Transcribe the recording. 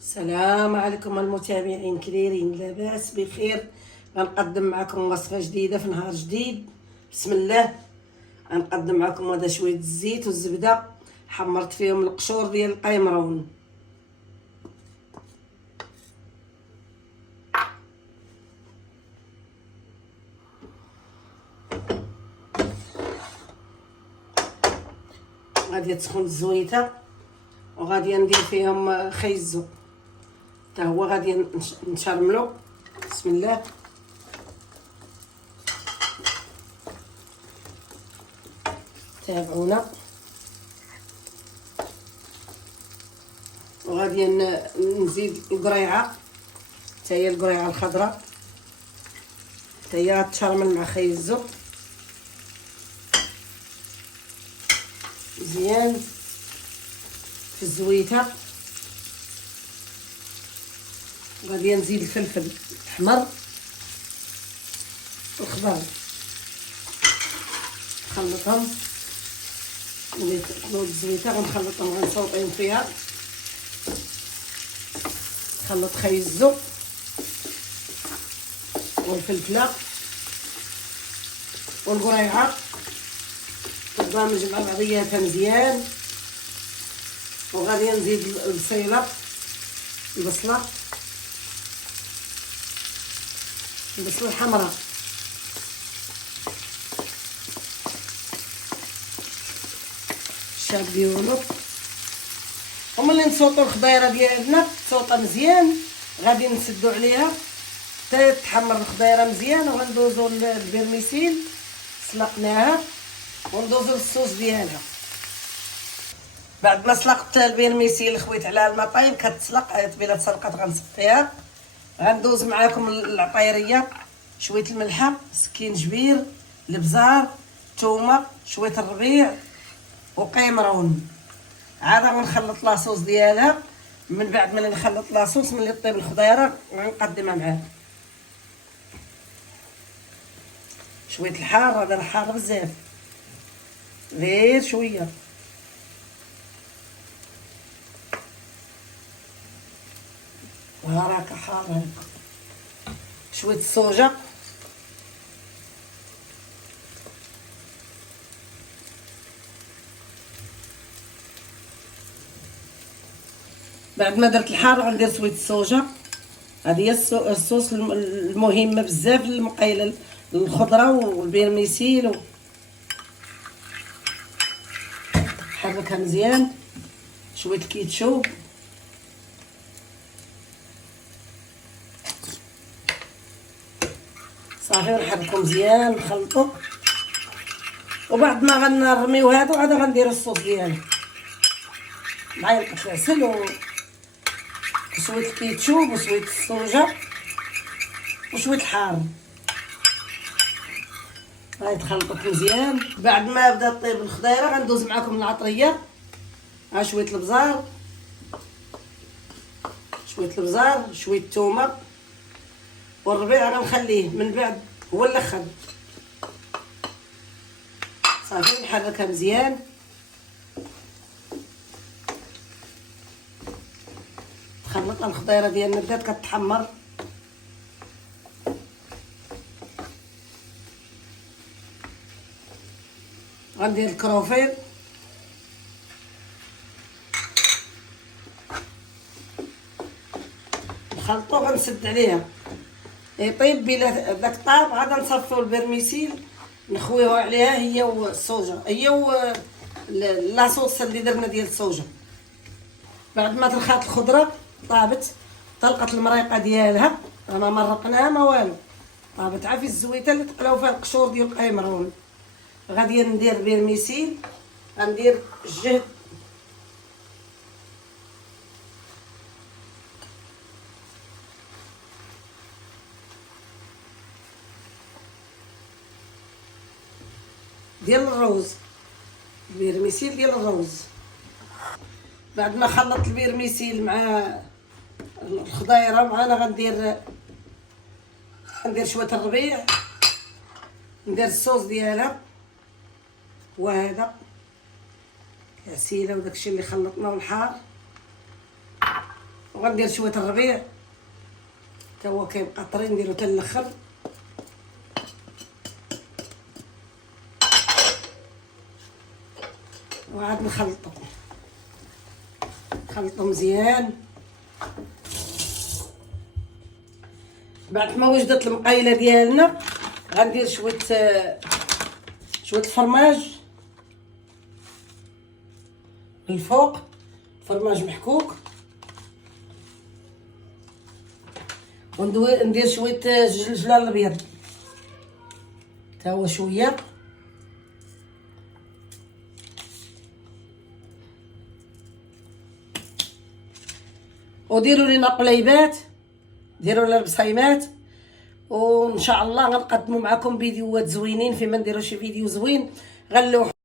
السلام عليكم المتابعين، كدايرين؟ لاباس بخير. غنقدم معكم وصفه جديده في نهار جديد. بسم الله. غنقدم معكم هذا شويه الزيت والزبده، حمرت فيهم القشور ديال القيمرون. غادي تسخن الزويته وغادي ندير فيهم خيزو حتى هو غادي نشرملو. بسم الله. تابعونا. وغادي نزيد القريعه، حتى هي القريعه الخضراء، حتى هي تشرمل مع خيزو مزيان في الزويته. غادي نزيد الفلفل الاحمر والخضر، نخلطهم. ملي تطلو الزويته غنخلطهم، غنصوطيهم فيها. نخلط خيزو والفلفله والقريعه، تضامج مع بعضياتها مزيان. وغادي نزيد البصيله، البصله الحمراء، الشابيونو. وملي نصوطو الخضيره ديالنا تصوطا مزيان، غادي نسدو عليها حتى تحمر الخضيره مزيان. وغندوزو للبرميسيل، سلقناها، وندوزو للصوص ديالها. بعد ما سلقت البرميسيل خويت عليها الماء طايب، كتسلق تبيله تسلقات غنصفيها. غندوز معاكم العطيريه، شويه الملحه، سكينجبير، البزار، الثومه، شويه الربيع وقيمرون. عاد غنخلط لاصوص ديالها. من بعد ملي نخلط لاصوص، ملي طيب الخضيره غنقدمها معاه. شويه الحار، هذا الحار بزاف، غير شويه. هاراك حار هاك. شويه الصوجه، بعد ما درت الحار غندير شويه الصوجه. هذه هي الصوص المهمه بزاف للمقيله، الخضره والبرميسيل. حركها مزيان. شويه الكيتشوب، صافي. ونحركو مزيان، نخلطو. وبعد ما غنرميو هادو، عاد غنديرو الصوص ديالو، معلقه العسل وشويه الكيتشوب وشويه الصوجه وشويه الحار. غيتخلطوا مزيان. بعد ما بدا طيب الخضيره غندوز معكم العطريه. ها شويه البزار، شويه الثومه والربيع غنخليه من بعد هو الاخر. صافي نحركها مزيان. تخلط الخضيره ديالنا، بدات كتحمر. غندير الكروفيل، نخلطو، غنسد عليها يطيب بلا داك الطاب. غادا نصفيو البرميسيل، نخويوه عليها هي والصوجه، هي و لاصوص اللي درنا ديال الصوجه. بعد ما طرخات الخضره طابت، طلقت المريقه ديالها، انا مرقناها ما والو، طابت عا في الزويته اللي تقلاو فيها القشور ديال القيمرون. غادي ندير برميسيل، غندير الجهد، ديال الروز، البرميسيل ديال الروز. بعد ما خلطت البرميسيل مع الخضيره معانا، غندير شويه الربيع، ندير الصوص ديالها، وهذا العسيله وداكشي اللي خلطناه والحار. وغندير شويه الربيع حتى هو كيبقى طري، نديرو حتى الاخر. وعاد نخلطو مزيان. بعد ما وجدت المقايله ديالنا غندير شويه الفرماج من الفوق، فرماج محكوك. وندير شويه الجلجلان الابيض حتى هو شويه. وديروا لنا قليبات، ديروا لنا البصيمات، وان شاء الله غنقدموا معكم فيديوهات زوينين. فيما نديروا شي فيديو زوين غنلوحوا